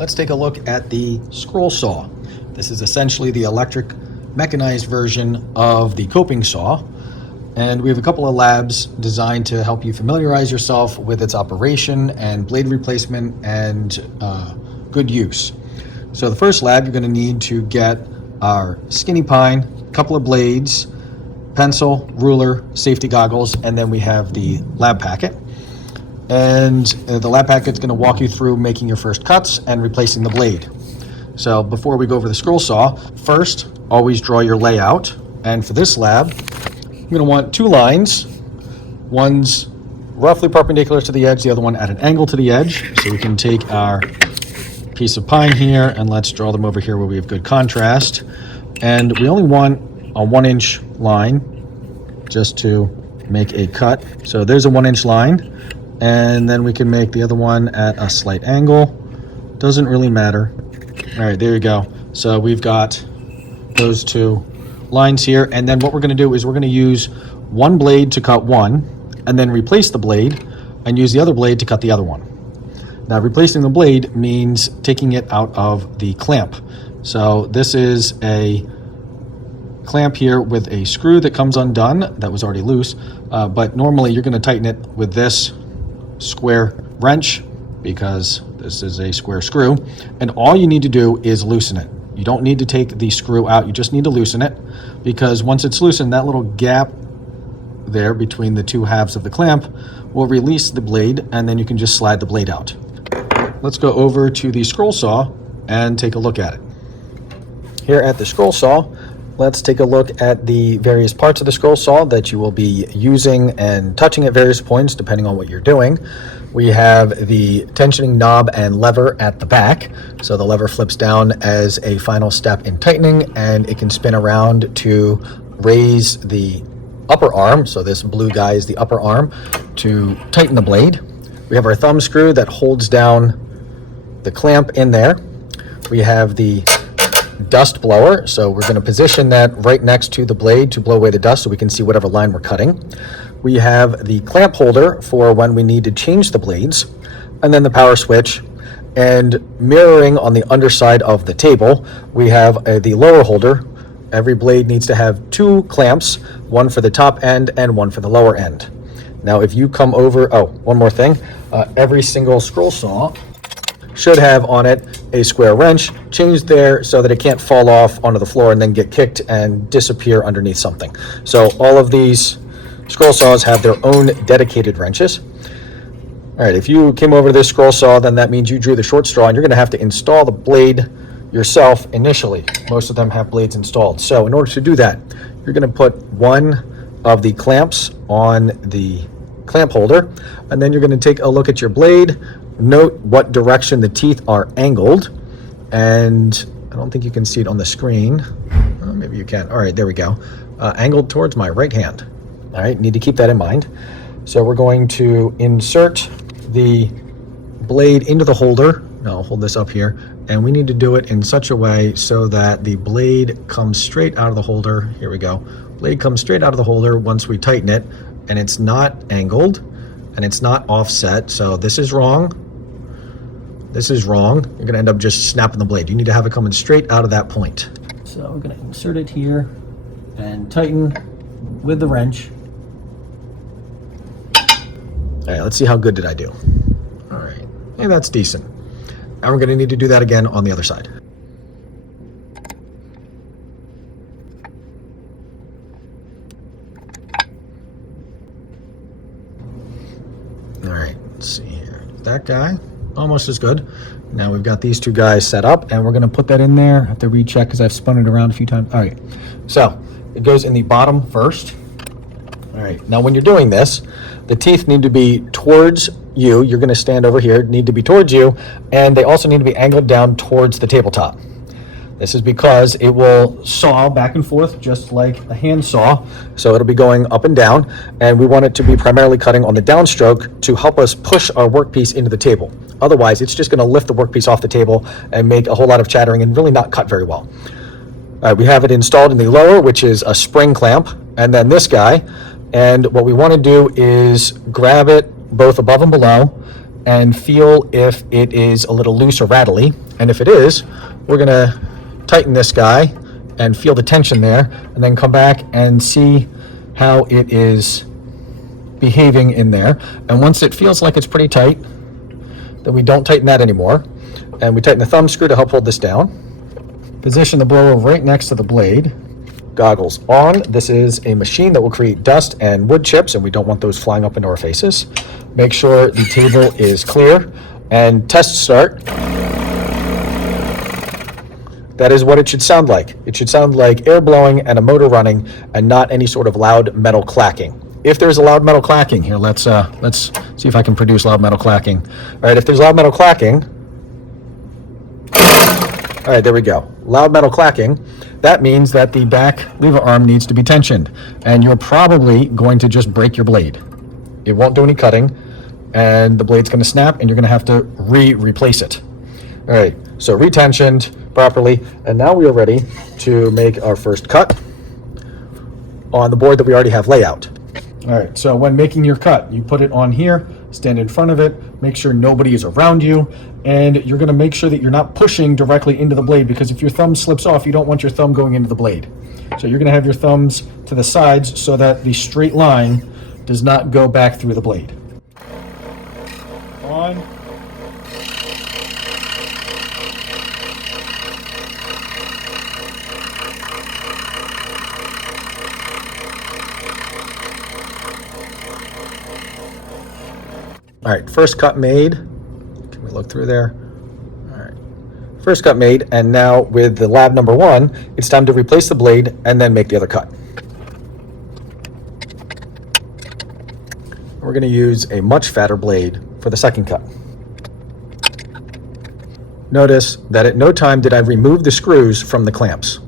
let's take a look at the scroll saw. This is essentially the electric mechanized version of the coping saw. And we have a couple of labs designed to help you familiarize yourself with its operation and blade replacement and good use. So the first lab, you're going to need to get our skinny pine, couple of blades, pencil, ruler, safety goggles, and then we have the lab packet. And the lab packet is going to walk you through making your first cuts and replacing the blade. So before we go over the scroll saw, first, always draw your layout. And for this lab, you're going to want two lines. One's roughly perpendicular to the edge, the other one at an angle to the edge. So we can take our piece of pine here and let's draw them over here where we have good contrast. And we only want a 1-inch line just to make a cut. So there's a 1-inch line. And then we can make the other one at a slight angle. Doesn't really matter. All right, there you go. So we've got those two lines here. And then what we're going to do is we're going to use one blade to cut one and then replace the blade and use the other blade to cut the other one. Now, replacing the blade means taking it out of the clamp. So this is a clamp here with a screw that comes undone that was already loose. But normally you're going to tighten it with this square wrench because this is a square screw, and all you need to do is loosen it. You don't need to take the screw out, you just need to loosen it, because once it's loosened, that little gap there between the two halves of the clamp will release the blade, and then you can just slide the blade out. Let's go over to the scroll saw and take a look at it. Here at the scroll saw, let's take a look at the various parts of the scroll saw that you will be using and touching at various points depending on what you're doing. We have the tensioning knob and lever at the back. So the lever flips down as a final step in tightening, and it can spin around to raise the upper arm. So this blue guy is the upper arm to tighten the blade. We have our thumb screw that holds down the clamp in there. We have the dust blower, so we're going to position that right next to the blade to blow away the dust so we can see whatever line we're cutting. We have the clamp holder for when we need to change the blades, and then the power switch. And mirroring on the underside of the table, we have the lower holder. Every blade needs to have two clamps, one for the top end and one for the lower end. Now if you come over, one more thing, every single scroll saw should have on it a square wrench changed there so that it can't fall off onto the floor and then get kicked and disappear underneath something. So all of these scroll saws have their own dedicated wrenches. All right, if you came over to this scroll saw, then that means you drew the short straw and you're going to have to install the blade yourself initially. Most of them have blades installed. So in order to do that, you're going to put one of the clamps on the clamp holder, and then you're going to take a look at your blade. Note what direction the teeth are angled, and I don't think you can see it on the screen. Maybe you can. All right, there we go. Angled towards my right hand. All right, need to keep that in mind. So we're going to insert the blade into the holder. Now I'll hold this up here, and we need to do it in such a way so that the blade comes straight out of the holder. Here we go. Blade comes straight out of the holder once we tighten it, and it's not angled and it's not offset. So this is wrong. This is wrong. You're going to end up just snapping the blade. You need to have it coming straight out of that point. So we're going to insert it here and tighten with the wrench. All right, let's see how good did I do. All right, hey, that's decent. And we're going to need to do that again on the other side. All right, let's see here. That guy, almost as good. Now we've got these two guys set up, and we're going to put that in there. I have to recheck because I've spun it around a few times. All right, so it goes in the bottom first. All right, now when you're doing this, the teeth need to be towards you. You're going to stand over here, need to be towards you, and they also need to be angled down towards the tabletop. This is because it will saw back and forth just like a hand saw, so it'll be going up and down, and we want it to be primarily cutting on the downstroke to help us push our workpiece into the table. Otherwise, it's just going to lift the workpiece off the table and make a whole lot of chattering and really not cut very well. We have it installed in the lower, which is a spring clamp, and then this guy. And what we want to do is grab it both above and below and feel if it is a little loose or rattly. And if it is, we're gonna tighten this guy and feel the tension there, and then come back and see how it is behaving in there. And once it feels like it's pretty tight, then we don't tighten that anymore. And we tighten the thumb screw to help hold this down. Position the blower right next to the blade. Goggles on. This is a machine that will create dust and wood chips, and we don't want those flying up into our faces. Make sure the table is clear, and test start. That is what it should sound like. It should sound like air blowing and a motor running, and not any sort of loud metal clacking. If there's a loud metal clacking, here, let's see if I can produce loud metal clacking. All right, if there's loud metal clacking, all right, there we go. Loud metal clacking. That means that the back lever arm needs to be tensioned, and you're probably going to just break your blade. It won't do any cutting, and the blade's going to snap, and you're going to have to replace it. All right, so retensioned properly, and now we are ready to make our first cut on the board that we already have layout. All right, so when making your cut, you put it on here, stand in front of it, make sure nobody is around you, and you're gonna make sure that you're not pushing directly into the blade, because if your thumb slips off, you don't want your thumb going into the blade. So you're gonna have your thumbs to the sides so that the straight line does not go back through the blade. On. All right, first cut made. Can we look through there? All right, first cut made, and now with the lab number 1, it's time to replace the blade and then make the other cut. We're going to use a much fatter blade for the second cut. Notice that at no time did I remove the screws from the clamps.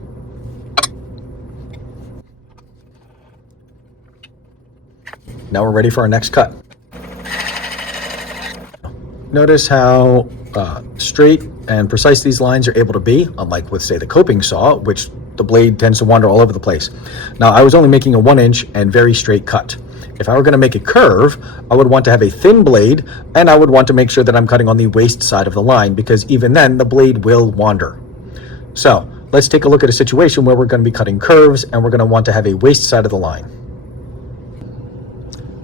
Now we're ready for our next cut. Notice how straight and precise these lines are able to be, unlike with, say, the coping saw, which the blade tends to wander all over the place. Now, I was only making a 1-inch and very straight cut. If I were going to make a curve, I would want to have a thin blade, and I would want to make sure that I'm cutting on the waist side of the line, because even then, the blade will wander. So, let's take a look at a situation where we're going to be cutting curves, and we're going to want to have a waist side of the line.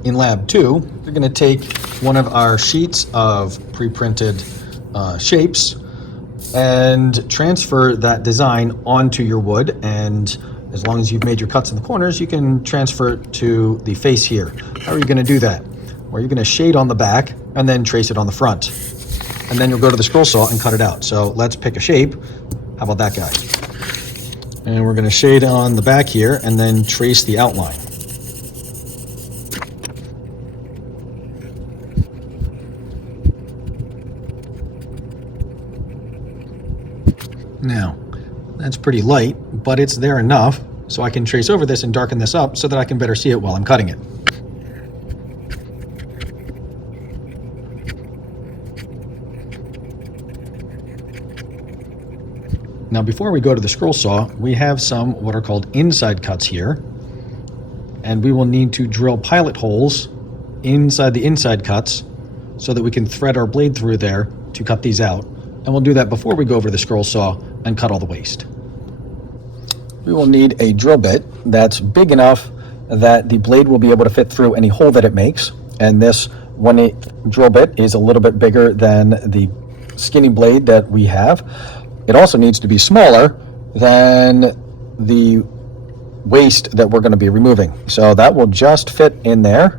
In lab 2, we're going to take one of our sheets of pre-printed shapes and transfer that design onto your wood, and as long as you've made your cuts in the corners, you can transfer it to the face here. How are you going to do that? Well, you're going to shade on the back and then trace it on the front, and then you'll go to the scroll saw and cut it out. So let's pick a shape. How about that guy? And we're going to shade on the back here and then trace the outline. Now, that's pretty light, but it's there enough so I can trace over this and darken this up so that I can better see it while I'm cutting it. Now, before we go to the scroll saw, we have some what are called inside cuts here, and we will need to drill pilot holes inside the inside cuts so that we can thread our blade through there to cut these out. And we'll do that before we go over to the scroll saw and cut all the waste. We will need a drill bit that's big enough that the blade will be able to fit through any hole that it makes. And this 1/8 drill bit is a little bit bigger than the skinny blade that we have. It also needs to be smaller than the waste that we're going to be removing. So that will just fit in there,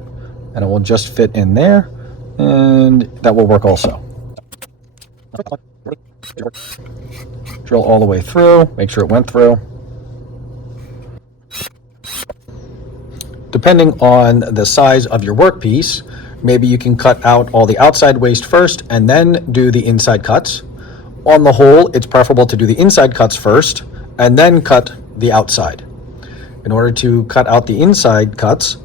and it will just fit in there, and that will work also. Drill all the way through, make sure it went through. Depending on the size of your workpiece, maybe you can cut out all the outside waste first and then do the inside cuts. On the whole, it's preferable to do the inside cuts first and then cut the outside. In order to cut out the inside cuts,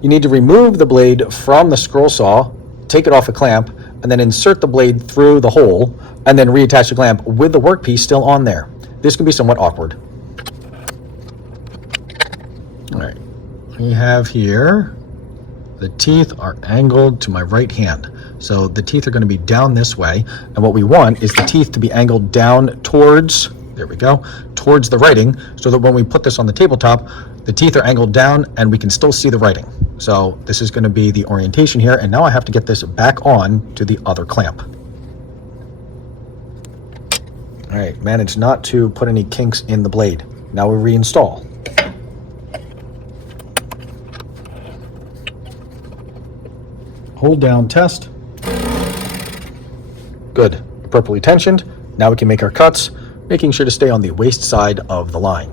you need to remove the blade from the scroll saw, take it off a clamp, and then insert the blade through the hole, and then reattach the clamp with the workpiece still on there. This can be somewhat awkward. All right, we have here, the teeth are angled to my right hand. So the teeth are going to be down this way, and what we want is the teeth to be angled down towards, there we go, towards the writing, so that when we put this on the tabletop, the teeth are angled down and we can still see the writing. So this is going to be the orientation here, and now I have to get this back on to the other clamp. All right, managed not to put any kinks in the blade. Now we reinstall. Hold down, test. Good, appropriately tensioned. Now we can make our cuts, making sure to stay on the waist side of the line.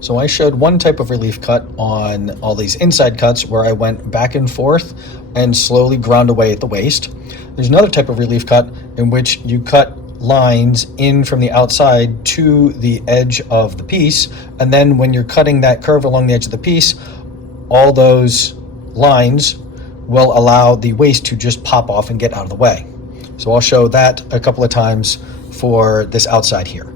So I showed one type of relief cut on all these inside cuts where I went back and forth and slowly ground away at the waist. There's another type of relief cut in which you cut lines in from the outside to the edge of the piece, and then when you're cutting that curve along the edge of the piece, all those lines will allow the waist to just pop off and get out of the way. So I'll show that a couple of times for this outside here.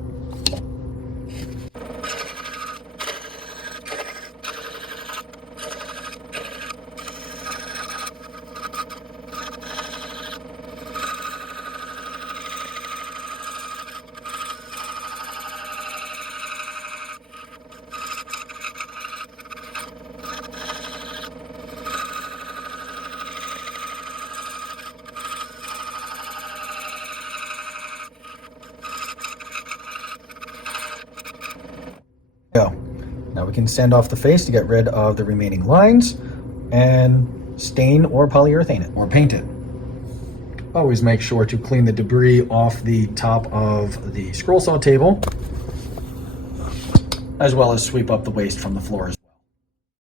Go. Now we can sand off the face to get rid of the remaining lines and stain or polyurethane it or paint it. Always make sure to clean the debris off the top of the scroll saw table, as well as sweep up the waste from the floor as well.